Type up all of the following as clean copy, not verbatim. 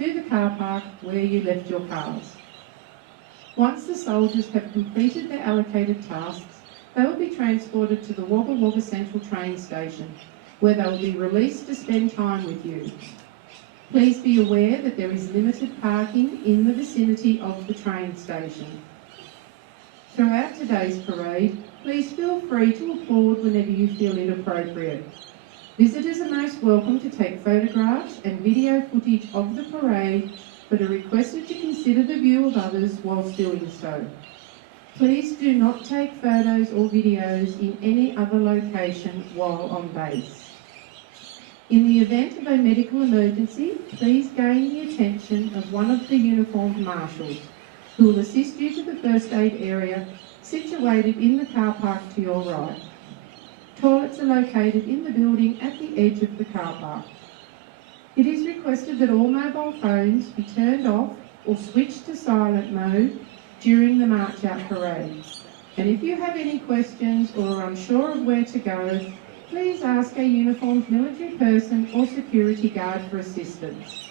to the car park where you left your cars. Once the soldiers have completed their allocated tasks, they will be transported to the Wagga Wagga Central train station, where they will be released to spend time with you. Please be aware that there is limited parking in the vicinity of the train station. Throughout today's parade, please feel free to applaud whenever you feel it appropriate. Visitors are most welcome to take photographs and video footage of the parade, but are requested to consider the view of others whilst doing so. Please do not take photos or videos in any other location while on base. In the event of a medical emergency, please gain the attention of one of the uniformed marshals, who will assist you to the first aid area situated in the car park to your right. Toilets are located in the building at the edge of the car park. It is requested that all mobile phones be turned off or switched to silent mode during the March Out Parade. And if you have any questions or are unsure of where to go, please ask a uniformed military person or security guard for assistance.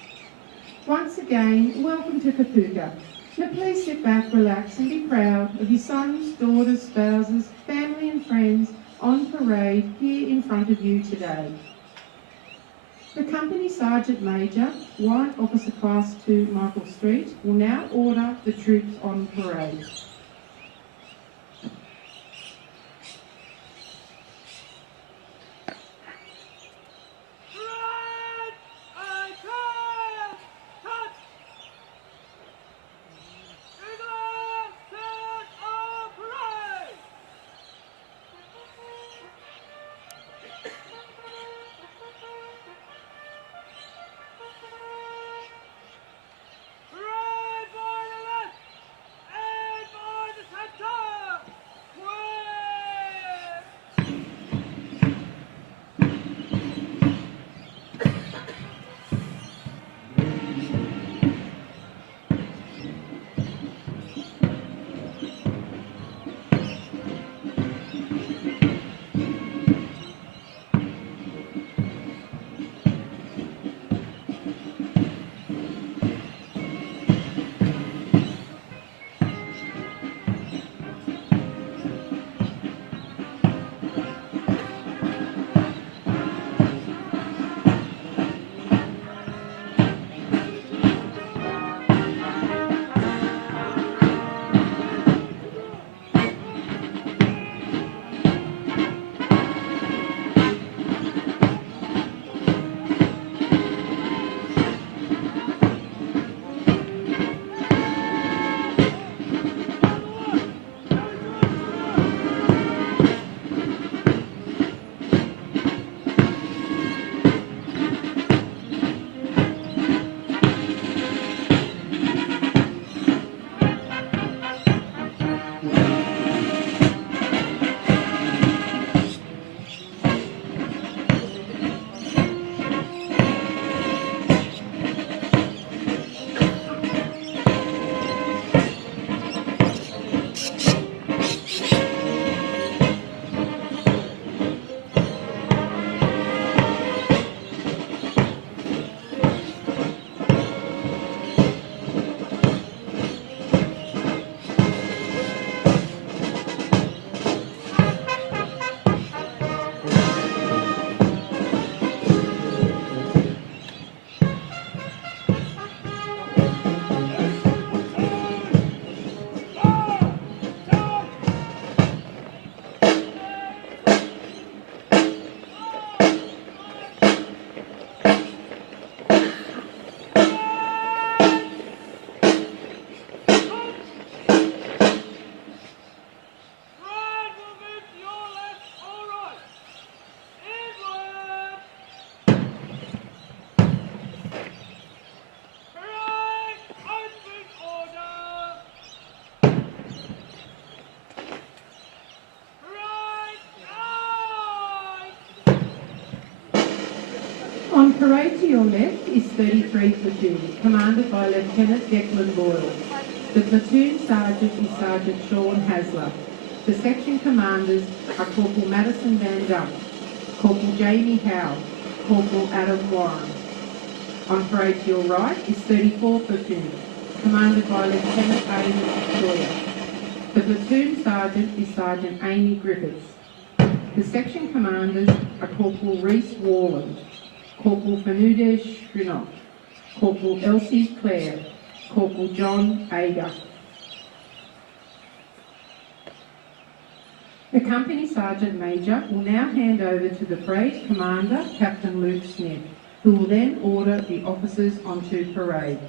Once again, welcome to Kapooka. Now please sit back, relax and be proud of your sons, daughters, spouses, family and friends on parade here in front of you today. The Company Sergeant Major, Warrant Officer Class 2 Michael Street, will now order the troops on parade. On parade to your left is 33 Platoon, commanded by Lieutenant Declan Boyle. The platoon sergeant is Sergeant Sean Hasler. The section commanders are Corporal Madison Van Dunk, Corporal Jamie Howe, Corporal Adam Warren. On parade to your right is 34 Platoon, commanded by Lieutenant A. Sawyer. The platoon sergeant is Sergeant Amy Griffiths. The section commanders are Corporal Reese Warland, Corporal Fanudesh Shrinoff, Corporal Elsie Clare, Corporal John Ager. The Company Sergeant Major will now hand over to the parade commander, Captain Luke Smith, who will then order the officers onto parade.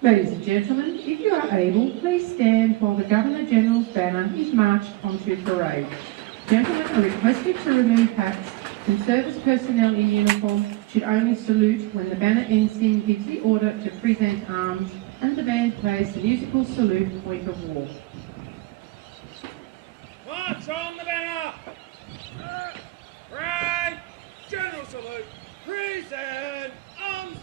Ladies and gentlemen, if you are able, please stand while the Governor-General's banner is marched onto parade. Gentlemen are requested to remove hats, and service personnel in uniform should only salute when the banner ensign gives the order to present arms and the band plays the musical salute point of war. March on the banner! Parade! General salute! Present arms!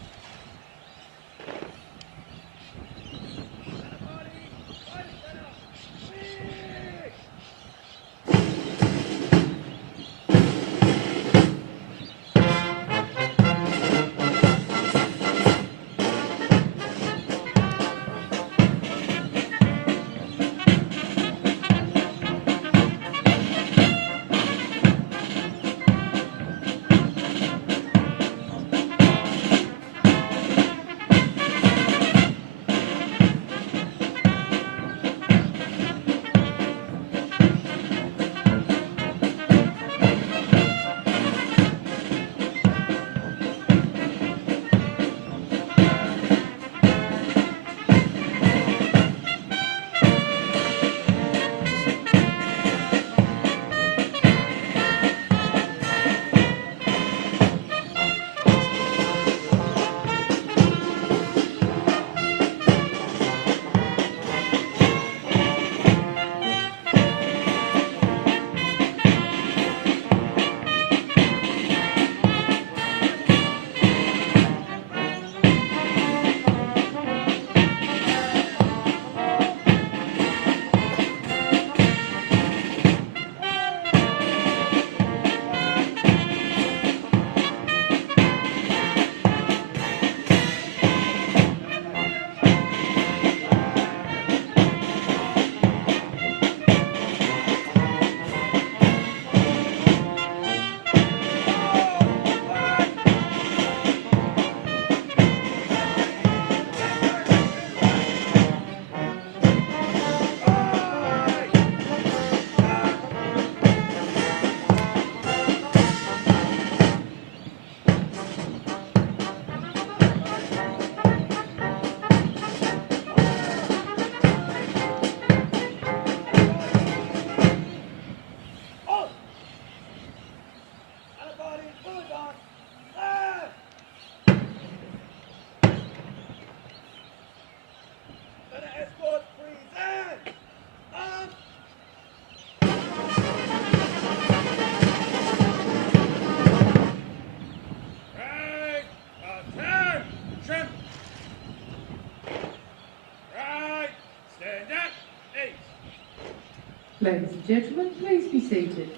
Ladies and gentlemen, please be seated.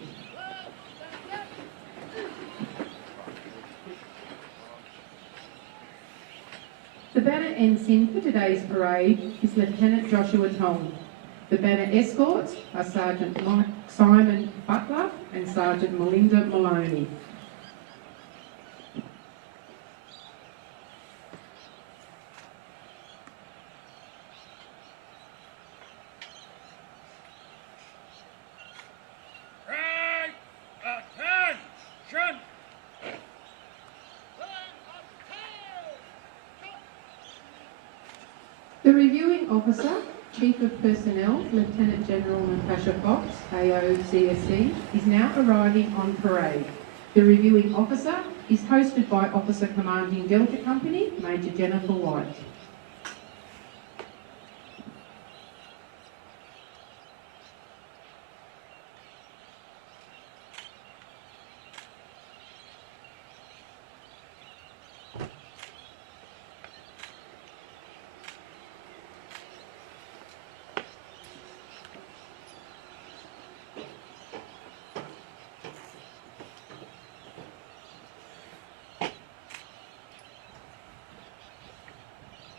The banner ensign for today's parade is Lieutenant Joshua Tong. The banner escorts are Sergeant Simon Butler and Sergeant Melinda Maloney. Right, attention! The reviewing officer, Chief of Personnel, Lieutenant General Natasha Fox, AOCSC, is now arriving on parade. The reviewing officer is hosted by Officer Commanding Delta Company, Major Jennifer White.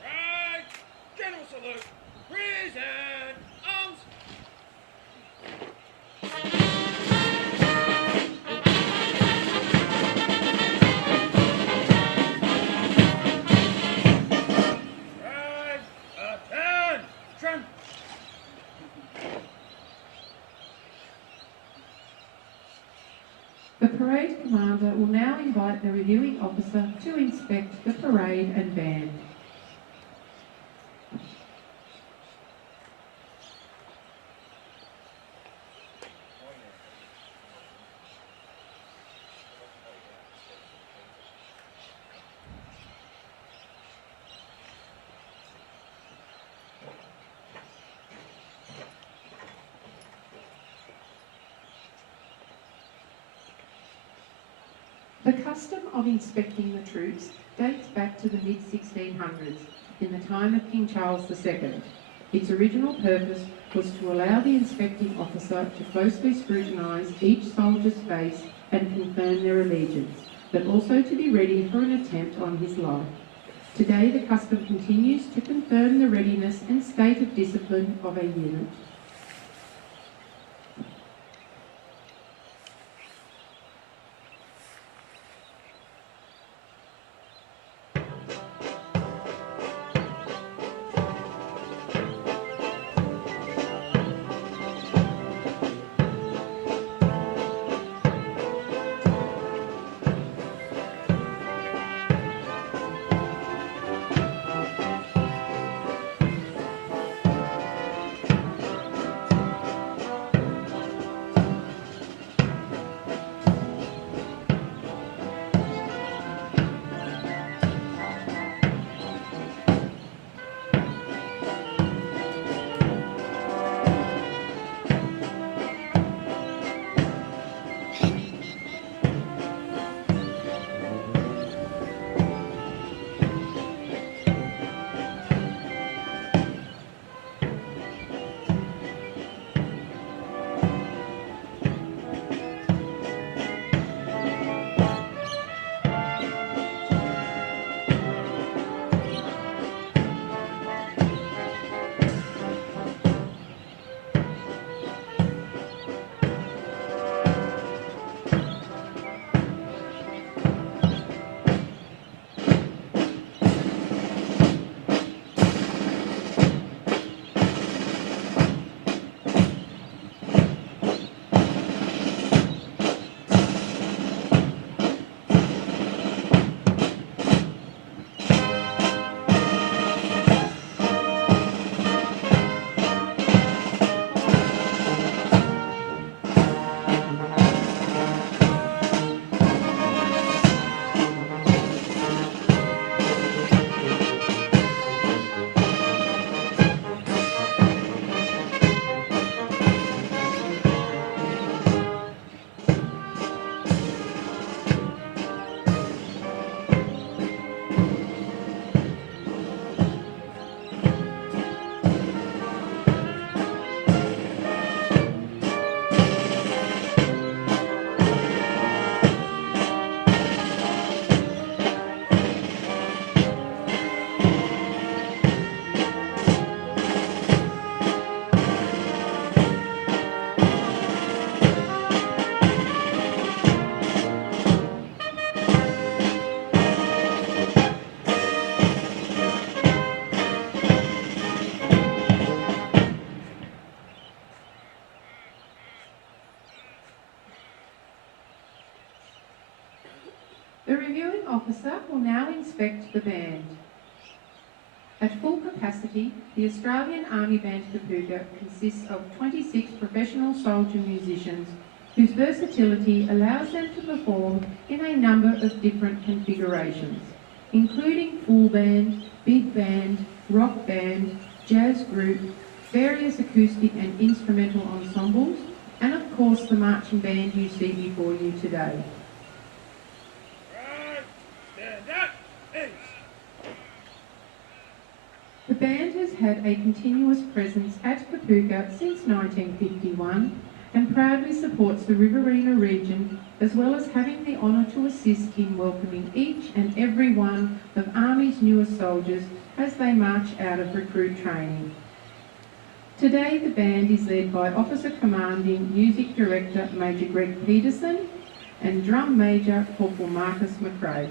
Right, general salute. Present arms. Right, attention! The parade commander will now invite the reviewing officer to inspect the parade and band. The custom of inspecting the troops dates back to the mid-1600s, in the time of King Charles II. Its original purpose was to allow the inspecting officer to closely scrutinise each soldier's face and confirm their allegiance, but also to be ready for an attempt on his life. Today, the custom continues to confirm the readiness and state of discipline of a unit. The reviewing officer will now inspect the band. At full capacity, the Australian Army Band Kapooka consists of 26 professional soldier musicians whose versatility allows them to perform in a number of different configurations, including full band, big band, rock band, jazz group, various acoustic and instrumental ensembles, and of course the marching band you see before you today. Right. Stand up. Ace. The band has had a continuous presence at Kapooka since 1951 and proudly supports the Riverina region, as well as having the honour to assist in welcoming each and every one of Army's newest soldiers as they march out of recruit training. Today the band is led by Officer Commanding Music Director Major Greg Peterson and Drum Major Corporal Marcus McRae.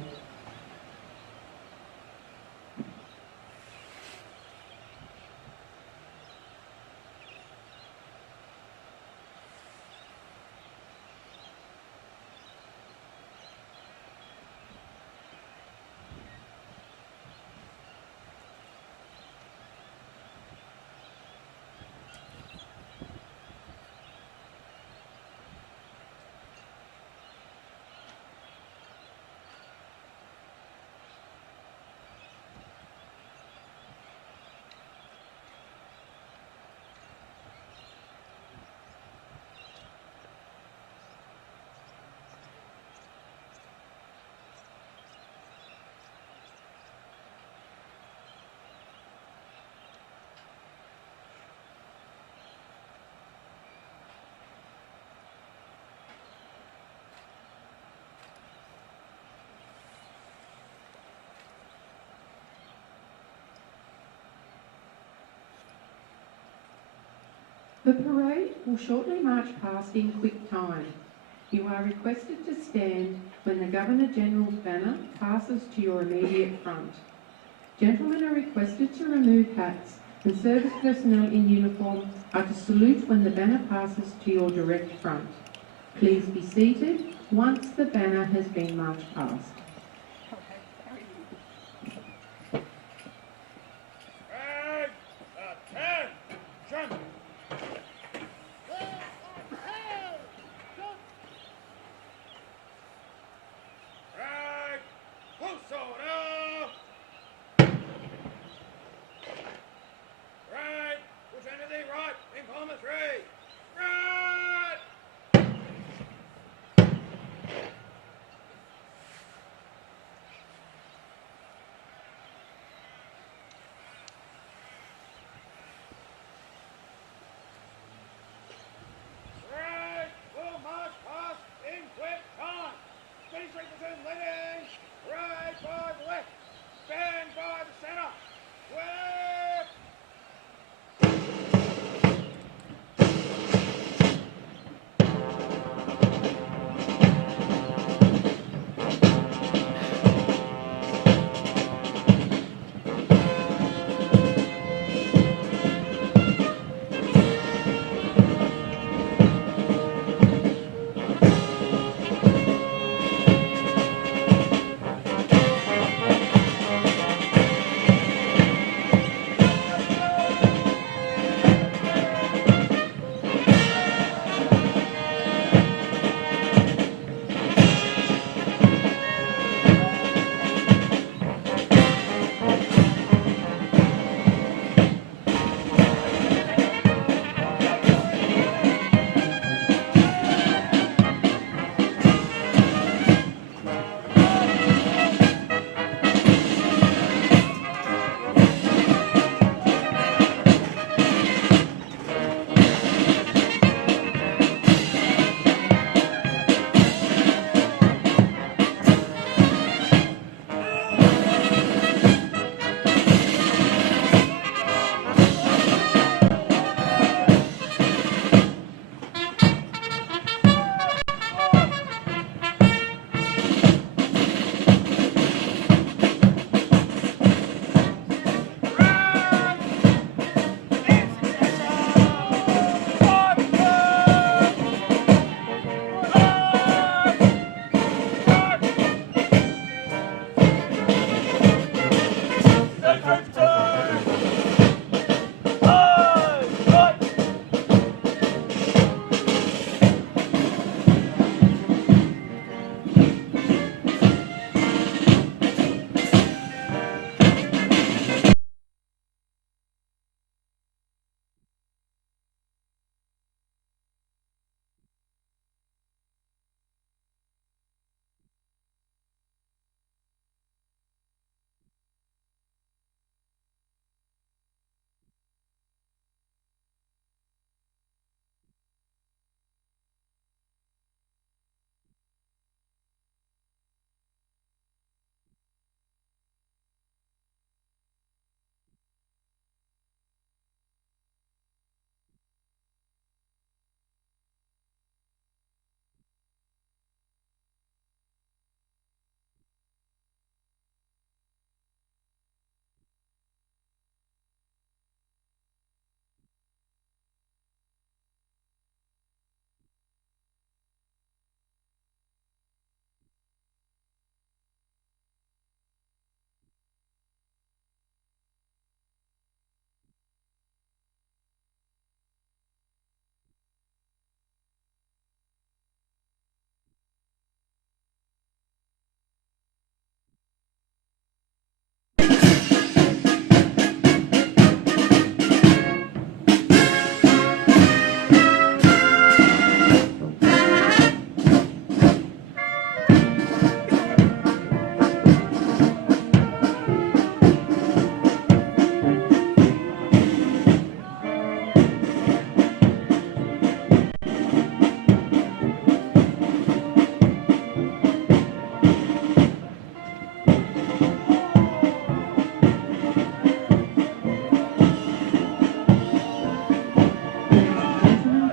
The parade will shortly march past in quick time. You are requested to stand when the Governor-General's banner passes to your immediate front. Gentlemen are requested to remove hats, and service personnel in uniform are to salute when the banner passes to your direct front. Please be seated once the banner has been marched past. Right. Attention. Right. Close order. Right. Push into the right. In column of 3. Right.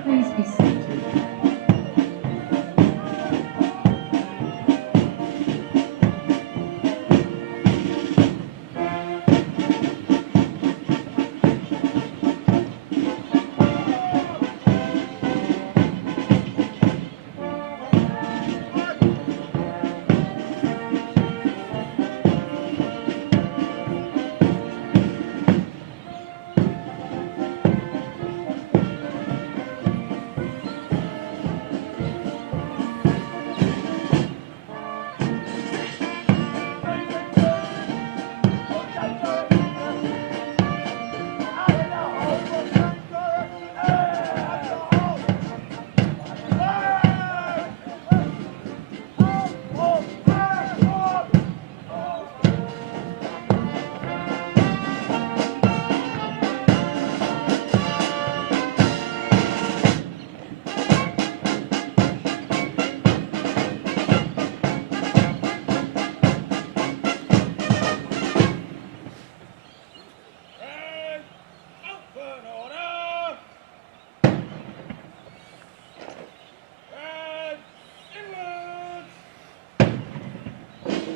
Please be seated. Right, open order. Right, inwards.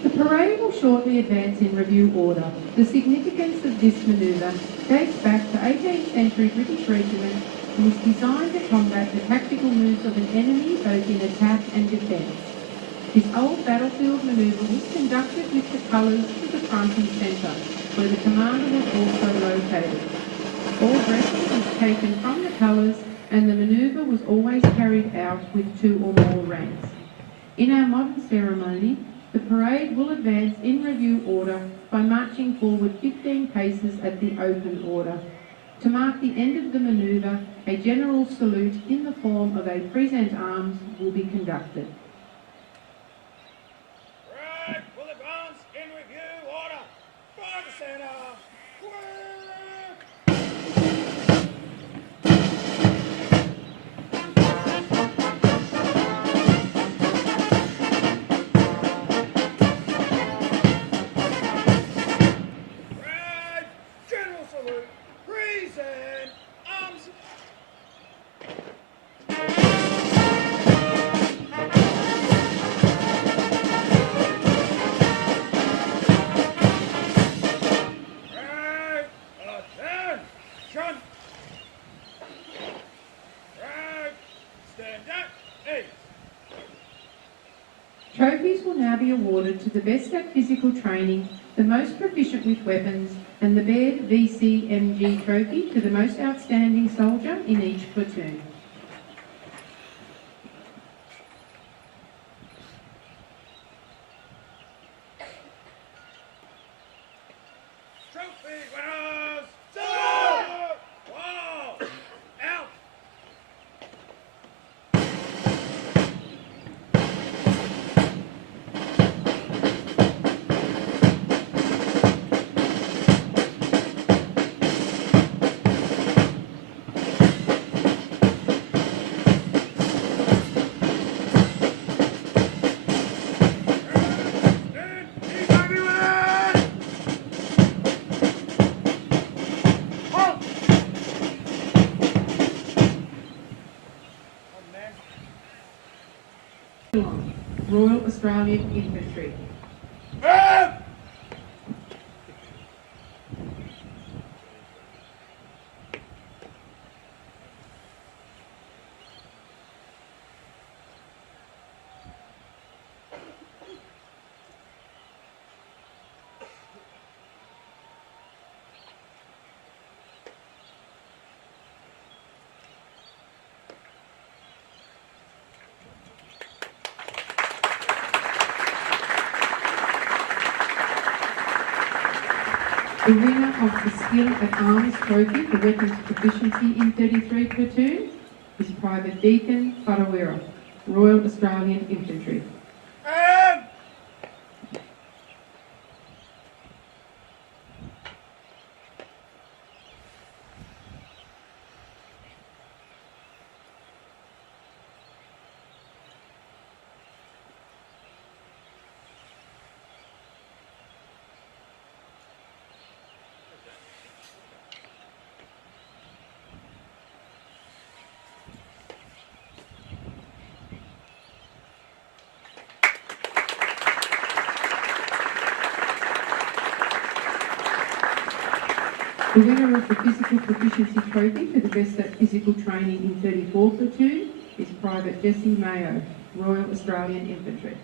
The parade will shortly advance in review order. The significance of this manoeuvre dates back to 18th century British regiments and was designed to combat the tactical moves of an enemy both in attack and defence. This old battlefield manoeuvre was conducted with the colours to the front and centre, where the commander was also located. All dressing was taken from the colours and the manoeuvre was always carried out with 2 or more ranks. In our modern ceremony, the parade will advance in review order by marching forward 15 paces at the open order. To mark the end of the manoeuvre, a general salute in the form of a present arms will be conducted. Right, will advance in review order. By the center. Right, general salute. Present arms. Right, trophies will now be awarded to the best at physical training, the most proficient with weapons, and the Baird VCMG trophy to the most outstanding soldier in each platoon. Trophy winners! Salute! Wall! Out! Royal Australian Infantry. The winner of the Skill at Arms Trophy for Weapons Proficiency in 33 Platoon is Private Deacon Wharawira, Royal Australian Infantry. The winner of the Physical Proficiency Trophy for the best at physical training in 34 Platoon is Private Jesse Mayo, Royal Australian Infantry.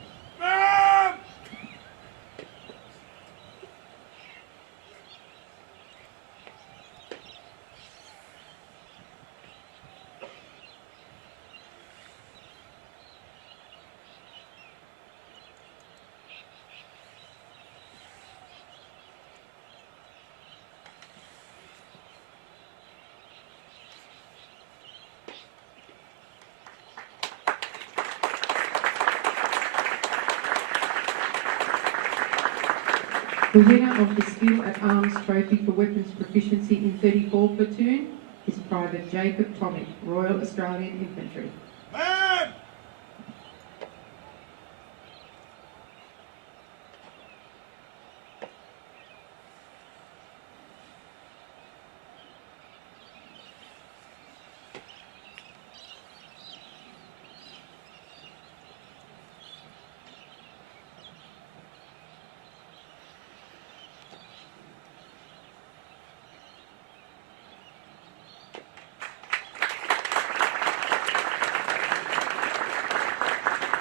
The winner of the Skill at Arms Trophy for Weapons Proficiency in 34 Platoon is Private Jacob Tomic, Royal Australian Infantry.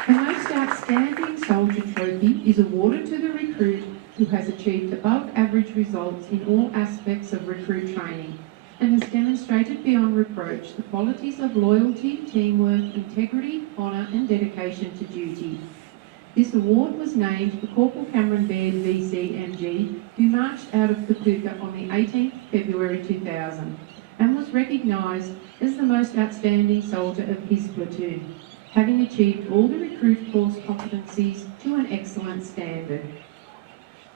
The most outstanding soldier trophy is awarded to the recruit who has achieved above average results in all aspects of recruit training and has demonstrated beyond reproach the qualities of loyalty, teamwork, integrity, honour and dedication to duty. This award was named for Corporal Cameron Baird VCMG, who marched out of Kapooka on the 18th February 2000 and was recognised as the most outstanding soldier of his platoon, having achieved all the recruit course competencies to an excellent standard.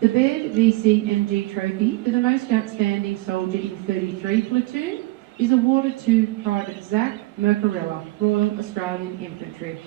The Baird VCMG Trophy for the most outstanding soldier in 33 Platoon is awarded to Private Zach Mercarella, Royal Australian Infantry.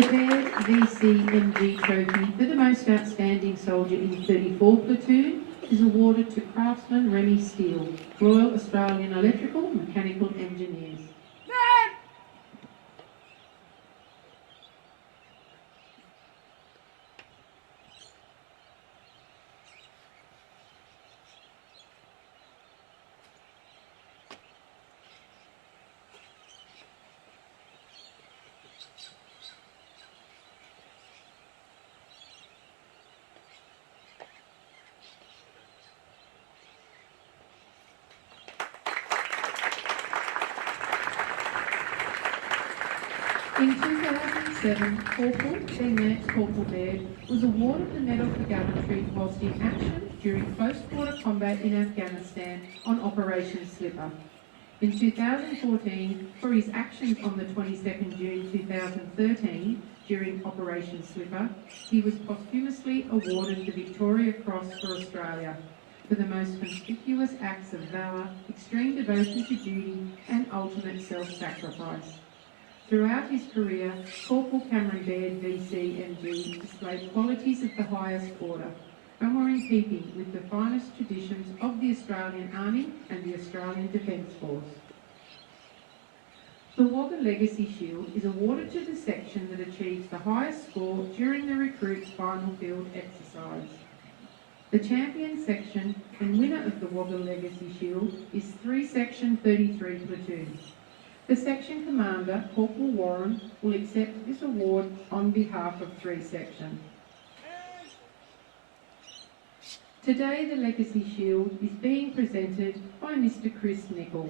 The Baird VCMG Trophy for the most outstanding soldier in 34 Platoon is awarded to Craftsman Remy Steele, Royal Australian Electrical Mechanical Engineers. In 2007, Corporal, then Lance Corporal Baird, was awarded the Medal for Gallantry whilst in action during close-quarter combat in Afghanistan on Operation Slipper. In 2014, for his actions on the 22nd June 2013 during Operation Slipper, he was posthumously awarded the Victoria Cross for Australia for the most conspicuous acts of valour, extreme devotion to duty and ultimate self-sacrifice. Throughout his career, Corporal Cameron Baird VCMG displayed qualities of the highest order and were in keeping with the finest traditions of the Australian Army and the Australian Defence Force. The Wagga Legacy Shield is awarded to the section that achieves the highest score during the recruit's final field exercise. The champion section and winner of the Wagga Legacy Shield is 3 Section 33 Platoon. The section commander, Corporal Warren, will accept this award on behalf of 3 Section. Today the Legacy Shield is being presented by Mr. Chris Nichol.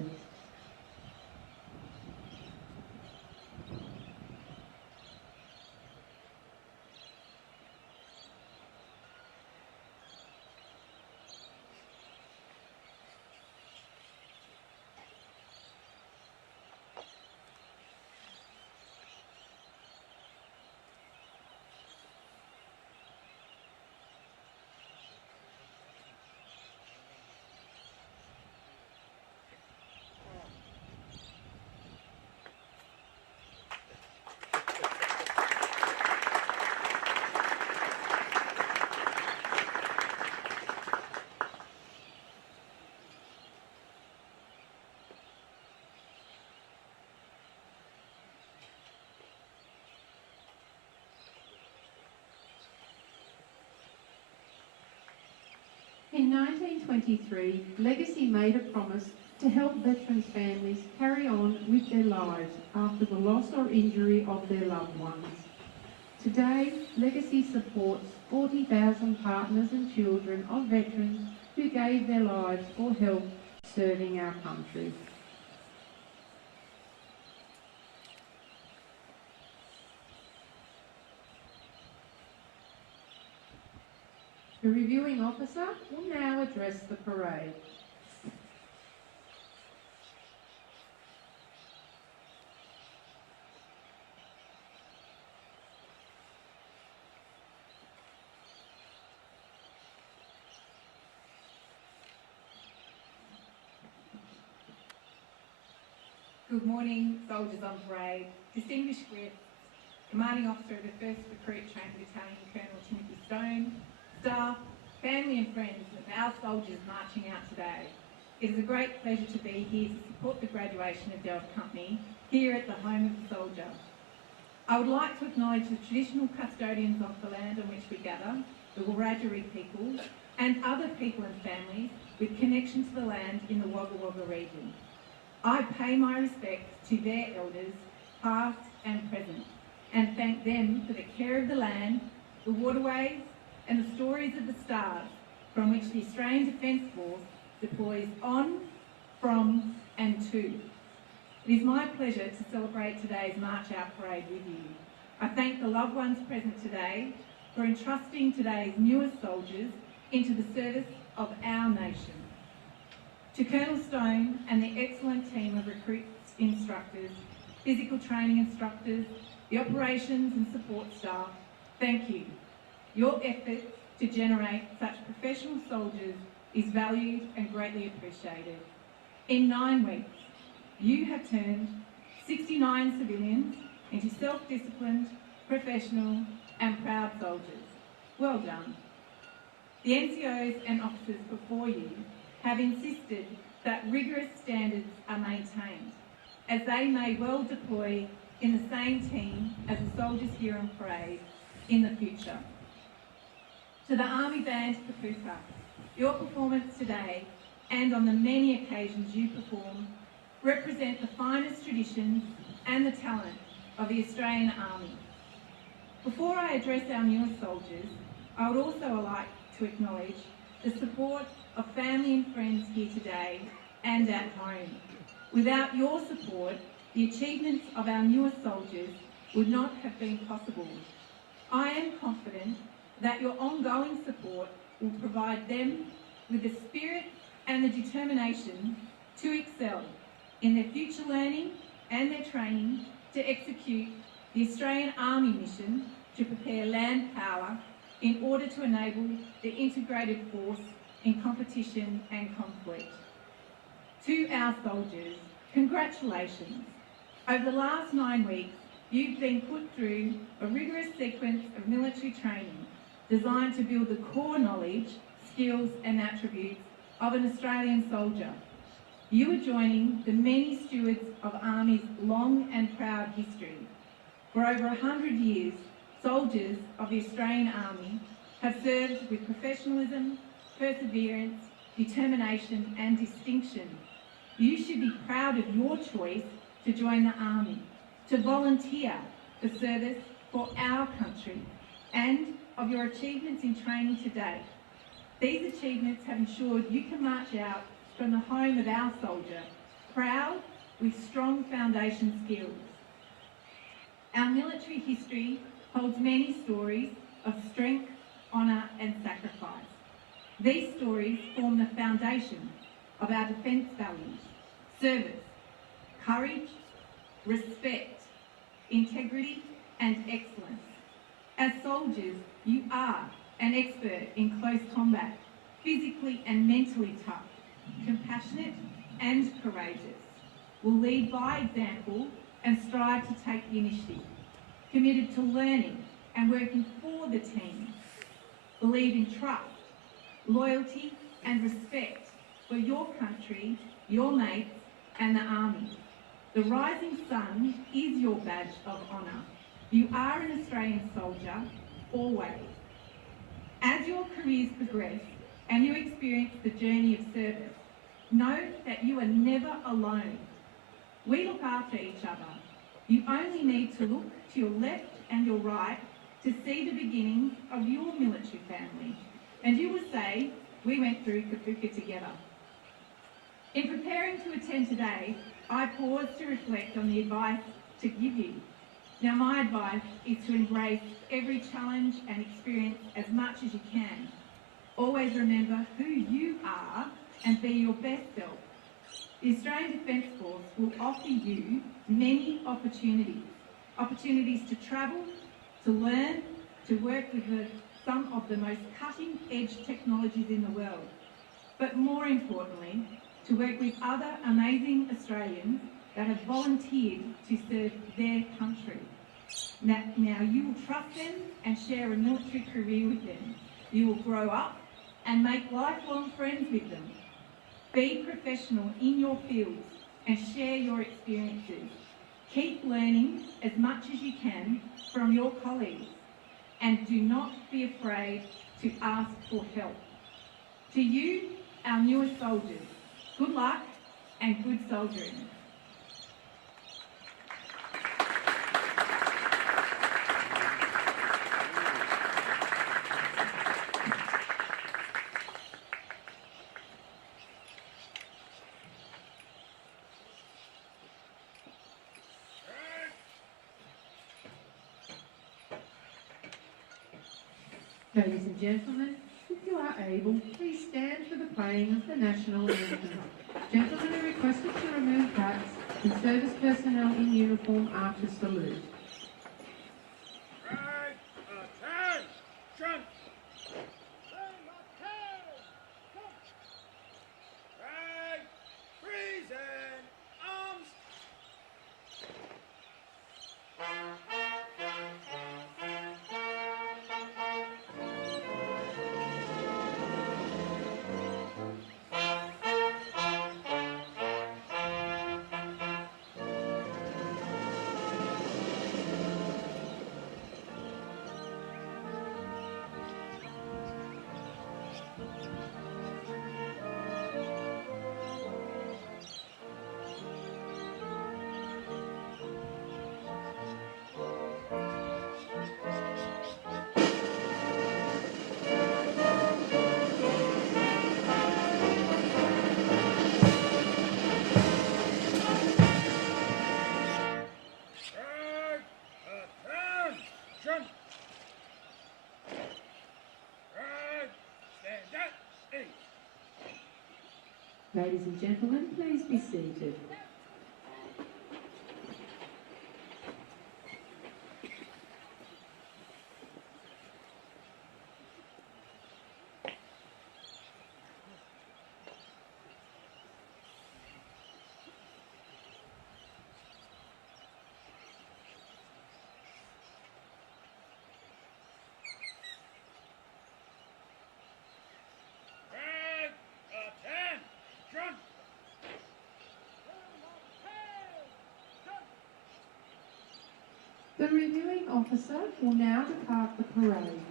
In 1923, Legacy made a promise to help veterans' families carry on with their lives after the loss or injury of their loved ones. Today, Legacy supports 40,000 partners and children of veterans who gave their lives for help serving our country. The reviewing officer will now address the parade. Good morning, soldiers on parade, distinguished guests, Commanding Officer of the 1st Recruit Training Battalion, Colonel Timothy Stone, staff, family and friends of our soldiers marching out today. It is a great pleasure to be here to support the graduation of Delta Company here at the home of the soldier. I would like to acknowledge the traditional custodians of the land on which we gather, the Wiradjuri people, and other people and families with connection to the land in the Wagga Wagga region. I pay my respects to their elders, past and present, and thank them for the care of the land, the waterways, and the stories of the stars from which the Australian Defence Force deploys on, from, and to. It is my pleasure to celebrate today's March Out Parade with you. I thank the loved ones present today for entrusting today's newest soldiers into the service of our nation. To Colonel Stone and the excellent team of recruits instructors, physical training instructors, the operations and support staff, thank you. Your efforts to generate such professional soldiers is valued and greatly appreciated. In 9 weeks, you have turned 69 civilians into self-disciplined, professional and proud soldiers. Well done. The NCOs and officers before you have insisted that rigorous standards are maintained, as they may well deploy in the same team as the soldiers here on parade in the future. To the Army Band Kapooka, your performance today and on the many occasions you perform represent the finest traditions and the talent of the Australian Army. Before I address our newest soldiers, I would also like to acknowledge the support of family and friends here today and at home. Without your support, the achievements of our newest soldiers would not have been possible. I am confident that your ongoing support will provide them with the spirit and the determination to excel in their future learning and their training to execute the Australian Army mission to prepare land power in order to enable the integrated force in competition and conflict. To our soldiers, congratulations. Over the last 9 weeks, you've been put through a rigorous sequence of military training designed to build the core knowledge, skills and attributes of an Australian soldier. You are joining the many stewards of Army's long and proud history. For over 100 years, soldiers of the Australian Army have served with professionalism, perseverance, determination and distinction. You should be proud of your choice to join the Army, to volunteer for service for our country, and of your achievements in training to date. These achievements have ensured you can march out from the home of our soldier, proud with strong foundation skills. Our military history holds many stories of strength, honour and sacrifice. These stories form the foundation of our defence values: service, courage, respect, integrity and excellence. As soldiers, you are an expert in close combat, physically and mentally tough, compassionate and courageous, will lead by example and strive to take the initiative, committed to learning and working for the team, believe in trust, loyalty and respect for your country, your mates and the Army. The rising sun is your badge of honour. You are an Australian soldier, always. As your careers progress and you experience the journey of service, know that you are never alone. We look after each other. You only need to look to your left and your right to see the beginnings of your military family, and you will say, we went through Kapooka together. In preparing to attend today, I paused to reflect on the advice to give you. Now, my advice is to embrace every challenge and experience as much as you can. Always remember who you are and be your best self. The Australian Defence Force will offer you many opportunities. Opportunities to travel, to learn, to work with some of the most cutting-edge technologies in the world. But more importantly, to work with other amazing Australians that have volunteered to serve their country. Now you will trust them and share a military career with them. You will grow up and make lifelong friends with them. Be professional in your fields and share your experiences. Keep learning as much as you can from your colleagues, and do not be afraid to ask for help. To you, our newest soldiers, good luck and good soldiering. Ladies and gentlemen, if you are able, please stand for the playing of the national anthem. Gentlemen are requested to remove hats and service personnel in uniform are to salute. Right, attention! Right, freezing, arms! Ladies and gentlemen, please be seated. The reviewing officer will now depart the parade.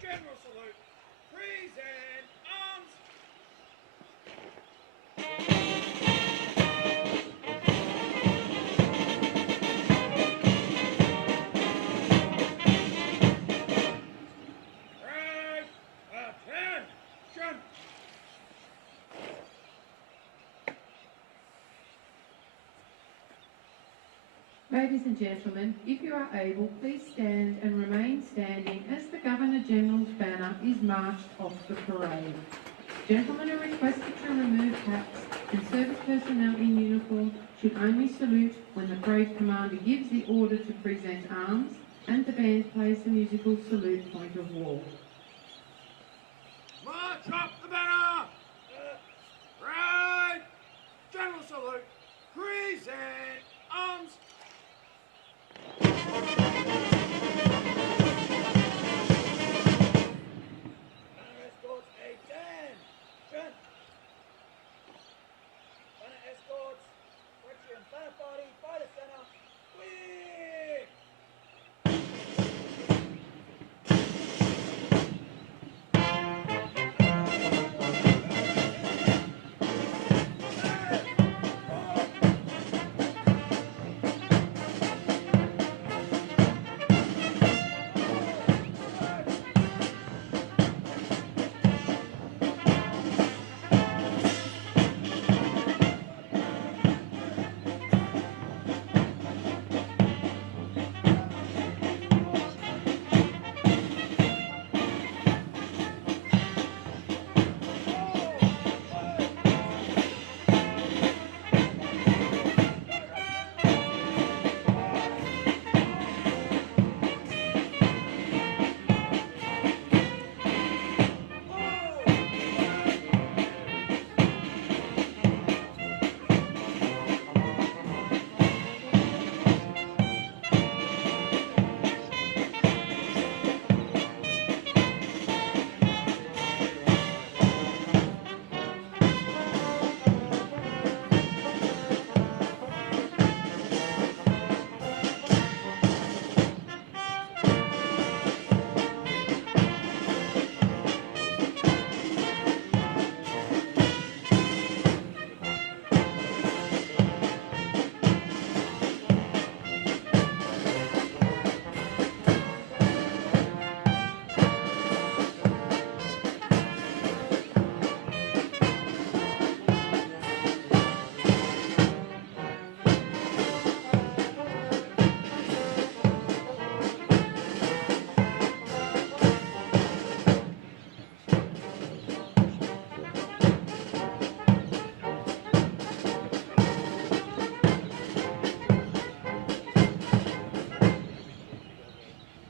General salute. Present arms. Right. Attention. Ladies and gentlemen, if you are able, please stand and remain standing as the Governor-General's banner is marched off the parade. Gentlemen are requested to remove hats, and service personnel in uniform should only salute when the parade commander gives the order to present arms and the band plays the musical salute point of war. March up the banner. Right. General salute. Present arms. Banner escorts, attention! Banner escorts, direction, banner party, by the center, clear!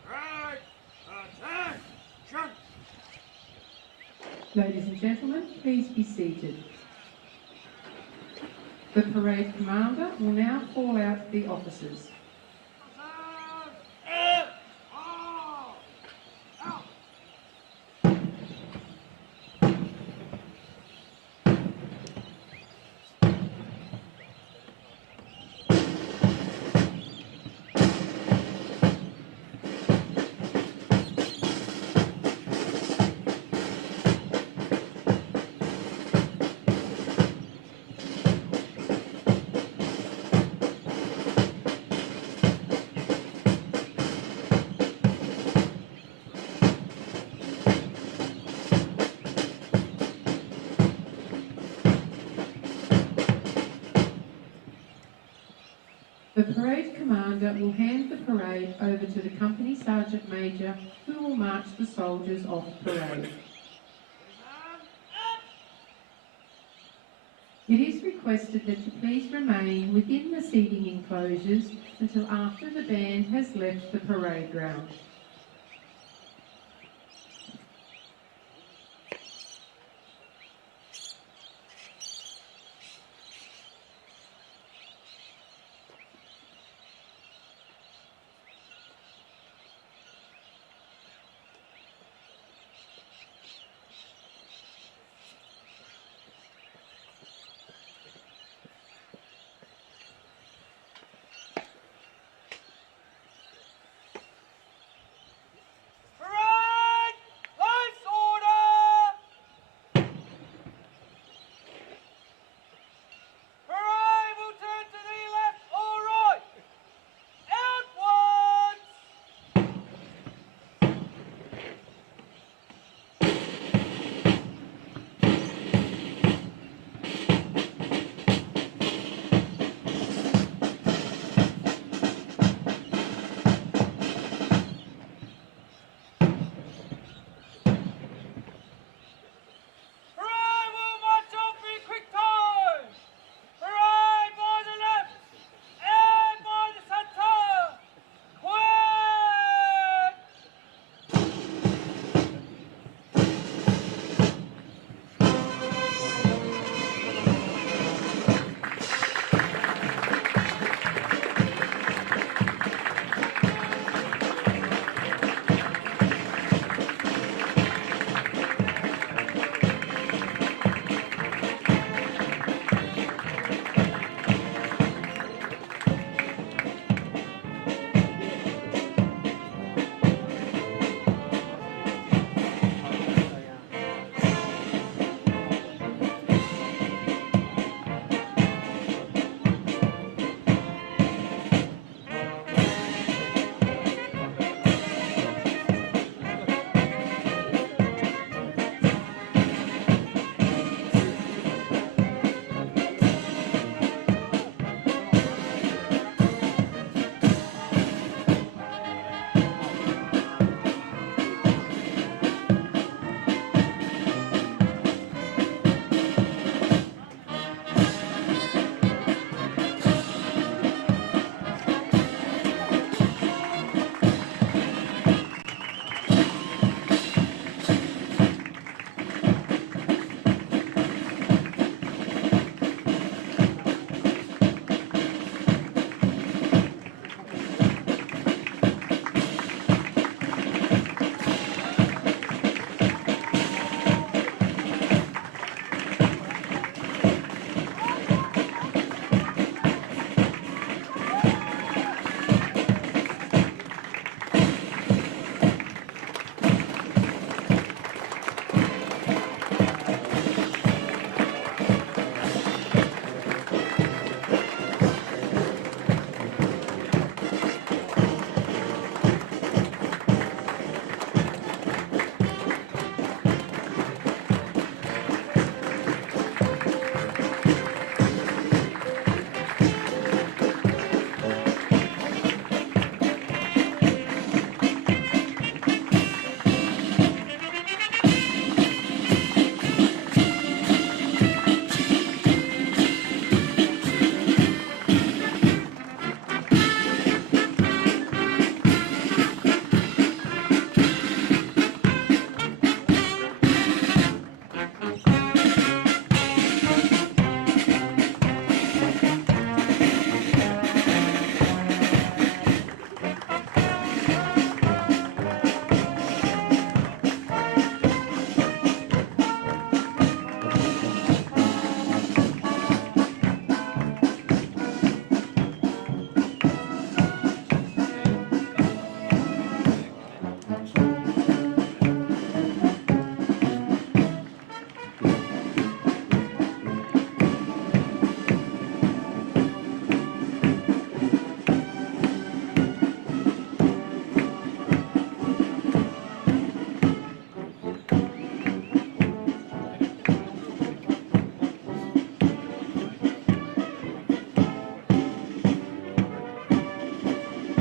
Right, attention! Ladies and gentlemen, please be seated. The parade commander will now call out the officers. The parade commander will hand the parade over to the company sergeant major, who will march the soldiers off parade. It is requested that you please remain within the seating enclosures until after the band has left the parade ground.